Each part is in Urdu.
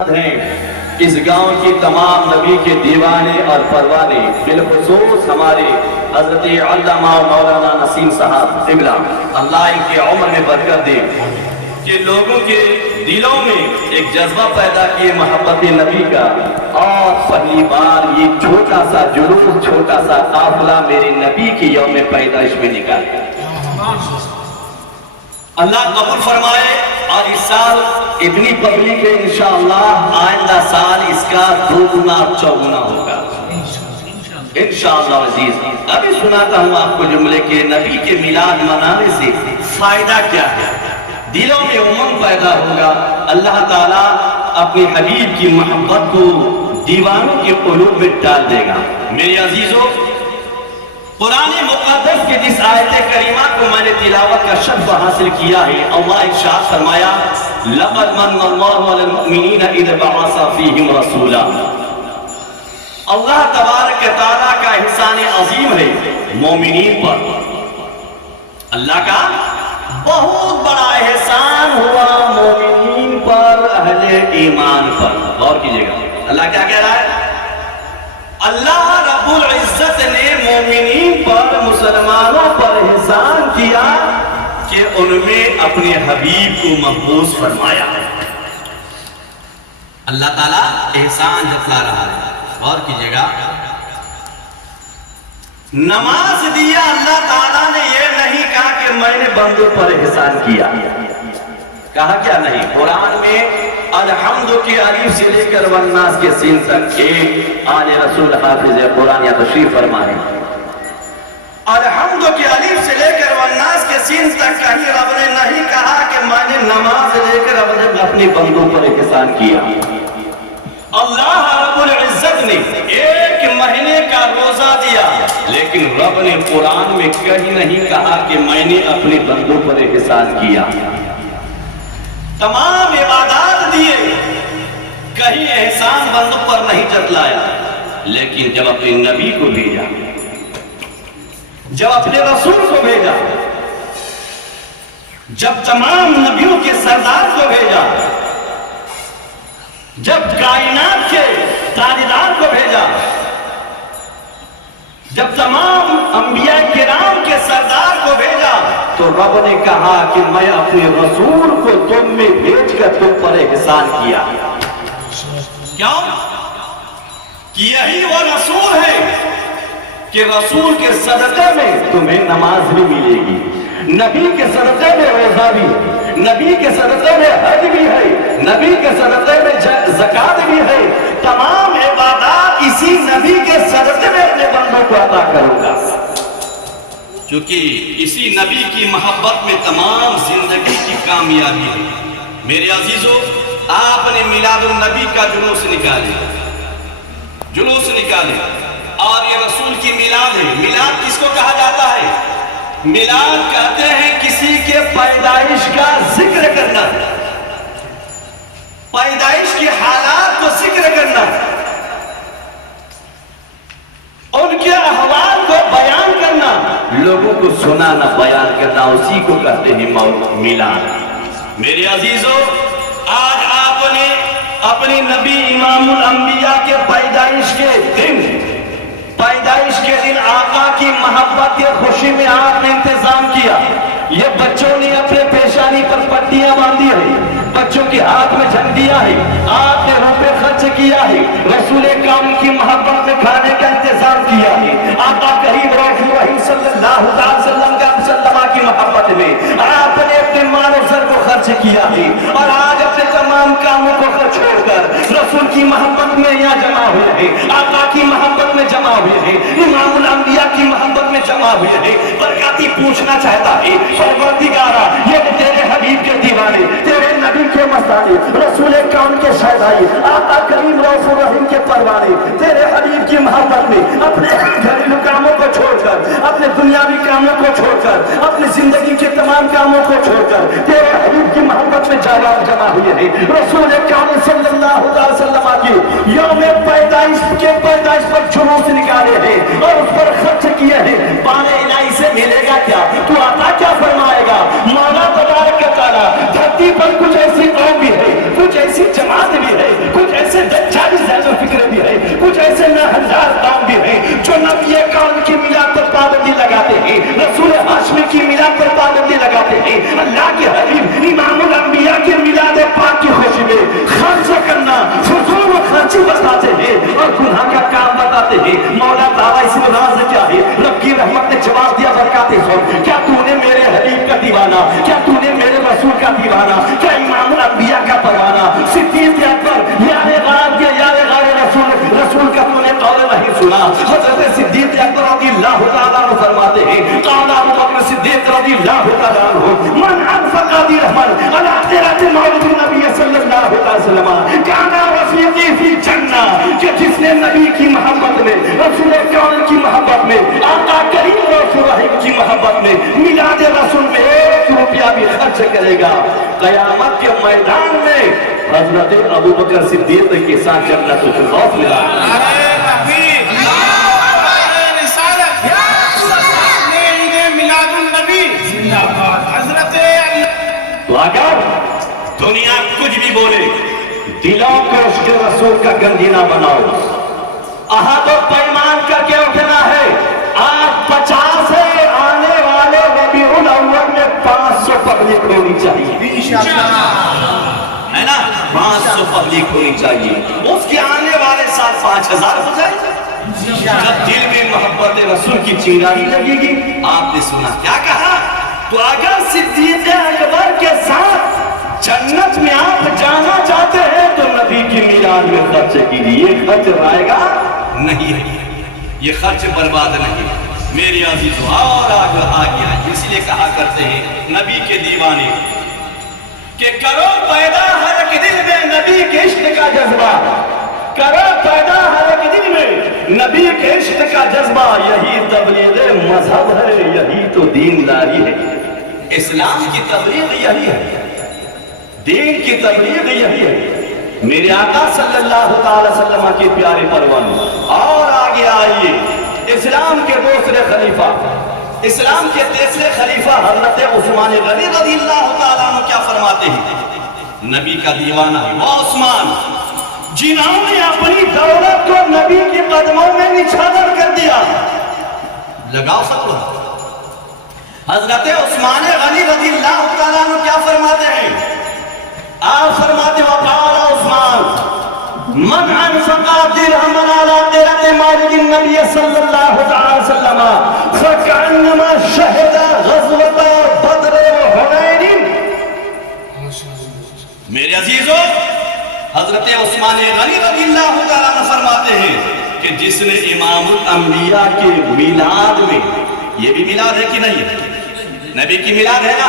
ہیں اس گاؤں کی تمام نبی کے دیوانے اور پروانے، بالخصوص ہمارے حضرت علامہ مولانا نسیم صاحب قبلہ، اللہ ان کے عمر میں برکت دے کہ لوگوں کے دلوں میں ایک جذبہ پیدا کیے محبت نبی کا، اور پہلی بار یہ چھوٹا سا جلوس، چھوٹا سا قافلہ میرے نبی کی یوم پیدائش میں نکالا۔ اللہ قبول فرمائے، اور اس سال اتنی پبلک ہے، انشاءاللہ آئندہ سال اس کا 2 گنا 4 گنا ہوگا انشاءاللہ عزیز۔ ابھی سناتا ہوں آپ کو جملے کے نبی کے میلاد منانے سے فائدہ کیا ہے، دلوں میں امنگ پیدا ہوگا، اللہ تعالیٰ اپنے حبیب کی محبت کو دیوانوں کے قلوب میں ڈال دے گا۔ میرے عزیزوں، قرآن مقدس کے جس آیت کریمہ کو میں نے تلاوت کا شرف حاصل کیا ہے، اللہ ارشاد فرمایا لَقَدْ مَنَّ اللَّهُ عَلَى الْمُؤْمِنِينَ إِذْ بَعَثَ فِيهِمْ رَسُولًا۔ اللہ تبارک تعالیٰ کا احسان عظیم ہے مومنین پر، اللہ کا بہت بڑا احسان ہوا مومنین پر، اہل ایمان پر۔ غور کیجئے گا، اللہ کیا کہہ رہا ہے؟ اللہ رب العزت نے مومنین پر، مسلمانوں پر احسان کیا کہ ان میں اپنے حبیب کو محفوظ فرمایا۔ اللہ تعالیٰ احسان جتلا رہا ہے، غور کیجئے گا۔ نماز دیا، اللہ تعالیٰ نے یہ نہیں کہا کہ میں نے بندوں پر احسان کیا، کہا کیا نہیں؟ قرآن میں الحمد کی الف سے لے کر والناس کے سین تک، ایک آل رسول حافظ قرآن یا تشریف فرمائے، الحمد کی الف سے لے کر والناس کے سین تک کہیں رب نے نہیں کہا کہ میں نے نماز لے کر اپنے بندوں پر احسان کیا۔ اللہ رب العزت نے 1 مہینے کا روزہ دیا، لیکن رب نے قرآن میں کہیں نہیں کہا کہ میں نے اپنے بندوں پر احسان کیا۔ تمام عبادات دیے، کہیں احسان بندوں پر نہیں جتلایا، لیکن جب اپنے نبی کو بھیجا، جب اپنے رسول کو بھیجا، جب تمام نبیوں کے سردار کو بھیجا، جب کائنات کے تاجدار کو بھیجا، جب تمام انبیاء کرام کے سردار کو بھیجا، تو رب نے کہا کہ میں اپنے رسول کو تم میں بھیج کر تم پر احسان کیا۔ کیوں؟ کہ یہی وہ رسول ہے کہ رسول کے صدقے میں تمہیں نماز بھی ملے گی، نبی کے صدقے میں روزہ بھی، نبی کے صدقے میں حج بھی ہے، نبی کے صدقے میں زکات بھی ہے، تمام عبادات اسی نبی کے صدقے میں اپنے بندوں کو عطا کروں گا، چونکہ اسی نبی کی محبت میں تمام زندگی کی کامیابی ہے۔ میرے عزیزوں، آپ نے میلاد النبی کا جلوس نکالے، اور یہ رسول کی میلاد ہے۔ میلاد کس کو کہا جاتا ہے؟ میلاد کہتے ہیں کسی کے پیدائش کا ذکر کرنا، پیدائش کے حالات کو ذکر کرنا، ان کے احوال کو بیان کرنا، لوگوں کو سنانا، بیان کرنا، اسی کو کہتے ہیں میلاد۔ میرے عزیزوں، آج آپ نے اپنے نبی امام الانبیاء کے پیدائش کے دن آقا کی محبت کے خوشی میں آپ نے انتظام کیا۔ یہ بچوں نے اپنے پیشانی پر پٹیاں باندھی ہیں، بچوں کے ہاتھ میں جھنڈیاں ہیں، آپ نے روپے خرچ کیا ہے، رسول اکرم کی محبت میں کھانے کا انتظام کیا ہے، آقا کریم رحیم صلی اللہ علیہ وسلم کی محبت میں آپ نے اپنے مال و زر کو خرچ کیا ہے، اور آج اپنے تمام کاموں کو چھوڑ کر رسول کی محبت میں یہاں جمع ہوئے ہیں، آقا کی محبت میں جمع ہوئے ہیں، امام الانبیاء کی محبت میں جمع ہوئے ہیں۔ برکاتی پوچھنا چاہتا ہے، پروردگارا، یہ تیرے حبیب کے دیوانے، تیرے نبی کے مستانے، رسول اکرم کے شہدائی، آقا کریم رؤوف الرحیم کے پروانے، تیرے حبیب کی محبت میں اپنے گھریلو کاموں کو چھوڑ کر، اپنے دنیاوی کاموں کو چھوڑ کر، اپنی زندگی کے تمام کاموں کو چھوڑ کر تیرے حبیب کی محبت میں جمع ہوئے ہیں۔ رسول اکرم صلی اللہ علیہ وسلم کی یوم پیدائش پر جلوس نکالے ہیں اور اس پر خرچ کیے ہیں۔ پانے الہی سے ملے گا کیا؟ تو عطا کیا فرمائے گا؟ مولا تبارک تعالیٰ دھرتی پر کچھ ایسی قوم بھی ہے، کچھ ایسی جماعت بھی ہے، عمر یار غار کے یار غار رسول کا تو نے قول نہیں سنا. حضرت صدیق اکبر رضی اللہ تعالیٰ عنہ فرماتے ہیں قال ابو بکر صدیق رضی اللہ تعالیٰ عنہ من انفق درہما علی قرات مولد النبی صلی اللہ علیہ وسلم کان رفیقی فی الجنہ, کہ جس نے نبی کی محبت میں, رسول کون کی محبت میں, آقا کریم رسول رحیم کی محبت میں میلاد رسول میں 1 روپیہ بھی خرچ کرے گا, قیامت کے میدان میں حضرت ابو بکر صدیق کے ساتھ جنت الفردوس ملا. تو اگر دنیا کچھ بھی بولے, دلوں کو اس کے رسول کا گنجینہ بناؤ. عہد و پیمان کر کے اٹھنا ہے. آج 50 سے آنے والے ربیع الاول میں 500 پبلک ہونی چاہیے, ہے نا, 500 پبلک ہونی چاہیے. اس کے آنے والے سال 5000 ہو جائے. جب دل میں محبت رسول کی چنگاری لگے گی. آپ نے سنا کیا کہا, تو اگر صدیق اکبر کے ساتھ جنت میں آپ جانا چاہتے ہیں تو نبی کی میلاد میں خرچ کیجیے. یہ خرچ رائے گا نہیں, یہ خرچ برباد نہیں. میری عزیزو اور آ گیا. اس لیے کہا کرتے ہیں نبی کے دیوانے کہ کرو پیدا ہر ایک دل میں نبی کے عشق کا جذبہ, کرو پیدا ہر ایک دل میں نبی کے عشق کا جذبہ. یہی تبلیغ مذہب ہے, یہی تو دینداری ہے. اسلام کی تبلیغ یہی ہے, دین کی تبلیغ یہی ہے. میرے آقا صلی اللہ تعالی وسلم کے پیارے پروان. اور آگے آئیے, اسلام کے دوسرے خلیفہ, اسلام کے تیسرے خلیفہ حضرت عثمان غنی رضی اللہ تعالیٰ عنہ کیا فرماتے ہیں, نبی کا دیوانہ ہے وہ عثمان جنہوں نے اپنی دولت کو نبی کے قدموں میں نچھاور کر دیا. لگاؤ سب کو. حضرت عثمان غنی رضی اللہ تعالیٰ عنہ کیا فرماتے ہیں, آپ فرماتے ہیں وقال عثمان من انفق درہما علی قرات مولد النبی صلی اللہ علیہ وسلم فکأنما شہد غزوۃ بدر و حنین. میرے عزیزو, حضرت عثمان غنی رضی اللہ تعالیٰ عنہ فرماتے ہیں کہ جس نے امام الانبیاء کے میلاد میں, یہ بھی میلاد ہے کہ نہیں, نبی کی میلاد ہے نا,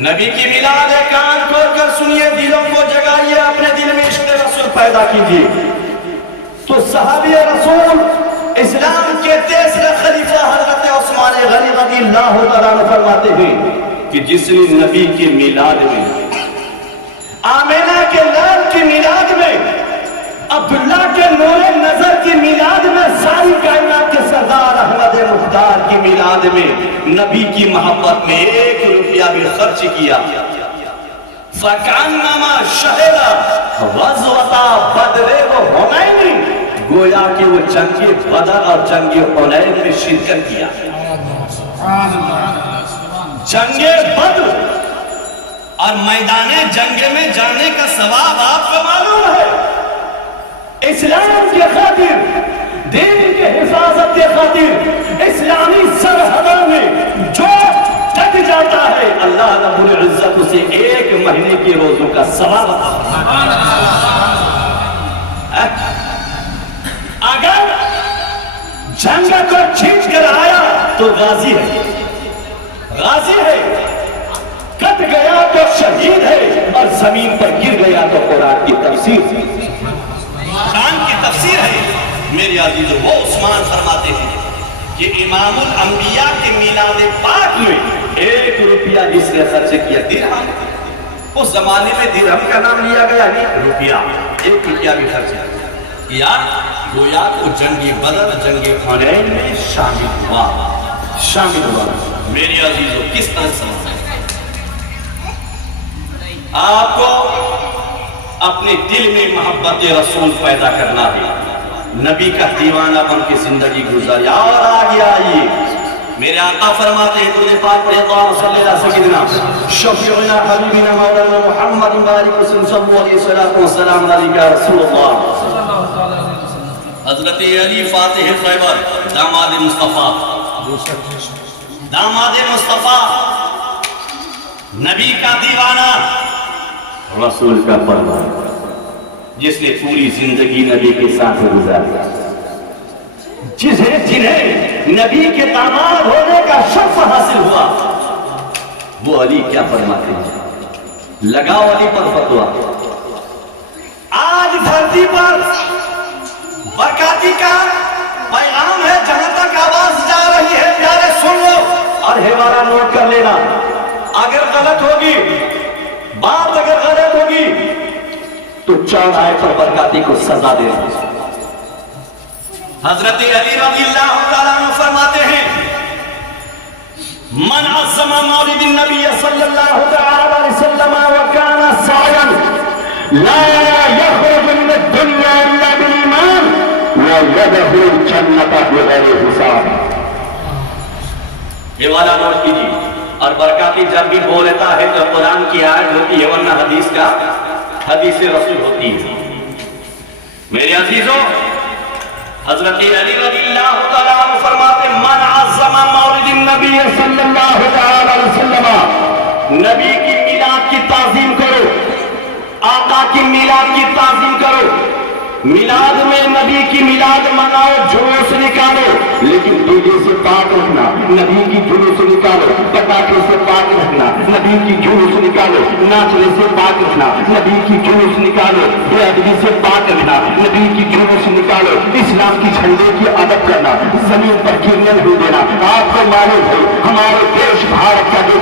نبی کی میلاد ہے, کان کھول کر سنیے, دلوں کو جگائیے, اپنے دل میں عشق رسول پیدا کیجیے. تو صحابی رسول اسلام کے تیسرے خلیفہ حضرت عثمان غنی رضی اللہ تعالیٰ عنہ فرماتے ہیں کہ جس نے نبی کے میلاد میں, آمینہ کے لال کی میلاد میں, عبداللہ کے نور نظر کی میلاد میں, ساری کائنات کے سردار احمد مختار کی میلاد میں نبی کی محبت میں 1 روپیہ بھی خرچ کیا, فَكَأَنَّمَا شَهِدَ غَزْوَةَ بَدْرٍ وَحُنَيْنٍ, گویا کہ وہ جنگ بدر اور جنگ حنین میں شرکت کیا. جنگ بدر اور میدان جنگ میں جانے کا ثواب آپ کو معلوم ہے. اسلام کے خاطر, دین کے حفاظت کے خاطر, اسلامی سرحدوں میں جو ڈٹ جاتا ہے, اللہ رب العزت اسے 1 مہینے کے روزوں کا ثواب عطا. اگر جنگ کو چھینچ کر آیا تو غازی ہے, غازی ہے, کٹ گیا تو شہید ہے, اور زمین پر گر گیا تو قرآن کی تفسیر, قرآن کی تفسیر ہے. میری عزیزو, وہ عثمان فرماتے ہیں کہ امام الانبیاء کے میلاد پاک میں 1 روپیہ جس نے خرچ کیا, درہم, اس زمانے میں درہم کا نام لیا گیا نہیں, روپیہ, 1 روپیہ بھی خرچ کیا, گویا کو جنگ بدر جنگ حنین میں شامل ہوا. میری عزیزو, کس طرح سمجھیں, آپ کو اپنے دل میں محبت رسول پیدا کرنا ہے, نبی کا دیوانہ بن کے زندگی گزاری. اور آگے آئیے, میرے آقا فرماتے ہیں درود پاک پڑھیں اللہم صلی اللہ سیدنا شفیعنا حبیبنا مولانا محمد بارک وسلم صلی اللہ علیہ وسلم والسلام علیکہ یا رسول اللہ. حضرت علی فاتح خیبر داماد مصطفیٰ, داماد مصطفیٰ, نبی کا دیوانہ, رسول کا پروانہ. جس نے پوری زندگی نبی کے ساتھ گزاری، جنہیں نبی کے داماد ہونے کا شرف حاصل ہوا، وہ علی کیا فرماتے ہیں؟ لگاؤ علی پر فتوا۔ آج دھرتی پر برکاتی کا پیغام ہے، جہاں تک آواز جا رہی ہے پیارے سن لو اور حوالہ نوٹ کر لینا۔ اگر غلط ہوگی بات، اگر غلط ہوگی تو چوراہے پر برکاتی کو سزا دے۔ حضرت علی رضی اللہ تعالیٰ عنہ فرماتے ہیں، من عظم مولد النبی صلی اللہ علیہ وسلم وکان سعیا لا یخرج من الدنیا الا بالایمان ویدخل الجنۃ بغیر حساب۔ حوالہ نوٹ کیجیے۔ اور برکاتی جب بھی بولتا ہے تو قرآن کی آیت ہوتی ہے ورنہ حدیث رسول ہوتی ہے۔ میرے عزیزوں، حضرت علی رضی اللہ تعالیٰ عنہ فرماتے من عظم مولد النبی صلی اللہ علیہ وسلم، نبی کی میلاد کی تعظیم کرو، آقا کی میلاد کی تعظیم کرو، میلاد میں نبی کی میلاد مناؤ، جلوس نکالو، لیکن ڈی جے سے پاک رکھنا، نبی کی جلوس نکالو، پٹاخے سے پاک رکھنا، نبی کی جلوس نکالو، ناچنے سے پاک رکھنا، نبی کی جلوس نکالو، بے ادبی سے پاک رکھنا، نبی کی جلوس نکالو، اسلام کی جھنڈے کی ادب کرنا، زمین پر گرنے نہیں دینا۔ آپ کو معلوم ہے ہمارے دیش بھارت کا جو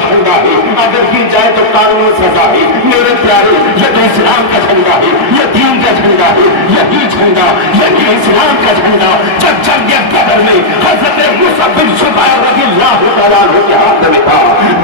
جھنڈا ہے، اگر گر جائے تو قانون سزا ہے۔ میرے پیارے، یہ تو اسلام کا جھنڈا ہے، یہ دین کا جھنڈا ہے، یہی جھنڈا، یہی اسلام کا جھنڈا جب جنگ بدر میں حضرت مصعب بن زبیر رضی اللہ تعالیٰ عنہ کے ہاتھ میں تھا،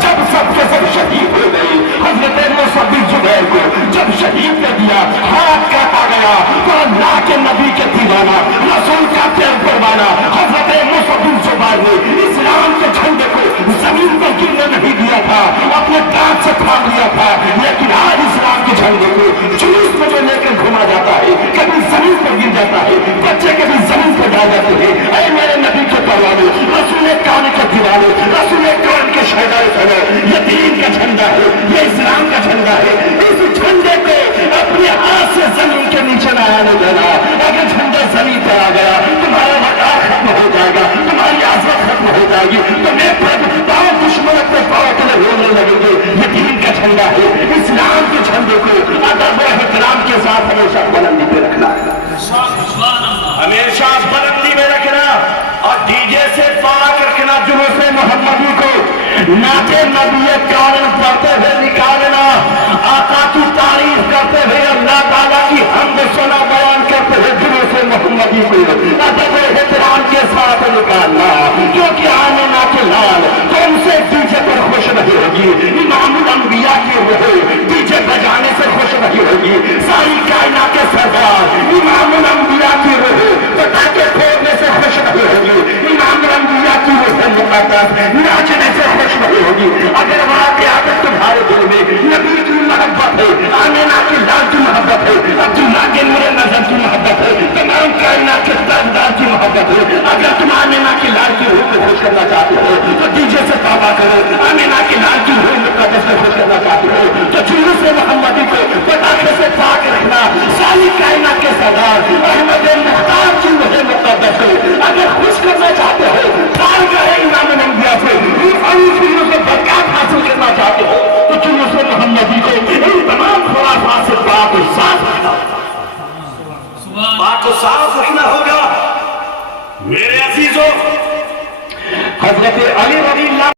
جب سب کے سب شہید ہو گئے، حضرت مصعب بن زبیر کو جب شہید کر دیا، ہاتھ کاٹا گیا تو اللہ کے نبی کے دیوانہ، رسول کا پیار پروانا حضرت مصعب بن زبیر نے اسلام کے جھنڈے کو زمین پر گرنے نہیں دیا تھا، اپنے دانت سے تھام لیا تھا۔ لیکن آج اسلام کے جھنڈے کو جلوس میں جو لے کر گھما جاتا ہے، کبھی زمین پر گر جاتا ہے، بچے کبھی زمین پر ڈال جاتے ہیں۔ اے میرے نبی کے پروانوں، رسول کان کے دیوانے، رسول کان کے شہدائے سنو، یہ دین کا جھنڈا ہے، یہ اسلام کا جھنڈا ہے۔ اس جھنڈے کو اپنے ہاتھ سے زمین کے نیچے نہ آنے دینا۔ اگر جھنڈا زمین پر آ گیا، تمہارا وقار ختم ہو جائے گا، تمہاری عظمت ختم ہو جائے گی، تمہیں پاؤں دشمن اپنے پاؤں کے لیے رونے لگیں گے۔ یہ دین کا جھنڈا ہے، اسلام کے جھنڈے کو ادب و احترام کے ساتھ ہمیشہ بلندی پہ رکھنا ہے، ہمیشہ بلندی میں رکھنا، اور ڈی جے سے پاک رکھنا۔ جلوس محمدی کو ناچے نبی کامل پڑھتے ہوئے نکالنا، آقا کی تعریف کرتے ہوئے اللہ تعالیٰ کی حمد و ثنا بیان کرتے ہوئے جلوس محمدی کو ادب و احترام کے ساتھ نکالنا، کیونکہ آمنہ کے لال کون سے ڈی جے پر خوش نہیں ہوگی، امام الانبیاء کی روح ڈی جے بجانے سے خوش نہیں ہوگی، ساری کائنات کے سردار امام الانبیاء کی روح پٹاخے پھوڑنے سے خوش نہیں ہوگی، امام الانبیاء کی روح مقدس ناچنے سے خوش نہیں ہوگی۔ اگر واقعات تمہارے دل میں نبی کی محبت ہے، آمنہ کی لال کی محبت ہے، عبداللہ کے نور نظر کی محبت ہے، تمام کائنات کے تاجدار کی محبت ہے، اگر تم آمنہ کی لال کی روح کو خوش کرنا چاہتے ہو تو ڈی جے سے توبہ کرو، آمنہ کی لال کی روح مقدس سے خوش کرنا چاہتے ہو تو جلوس محمدی کو پٹاخے سے پاک رکھنا۔ ساری کائنات کے سردار احمد مختار کی روح مقدس ہے، اگر خوش کرنا چاہتے ہو پار گئے امام الانبیاء سے، سے برکات حاصل کرنا چاہتے ہو تو جلوس محمدی کو ان تمام خرافات سے پاک و صاف رکھنا، پاک و صاف رکھنا ہوگا۔ میرے عزیزوں، حضرت علی رضی اللہ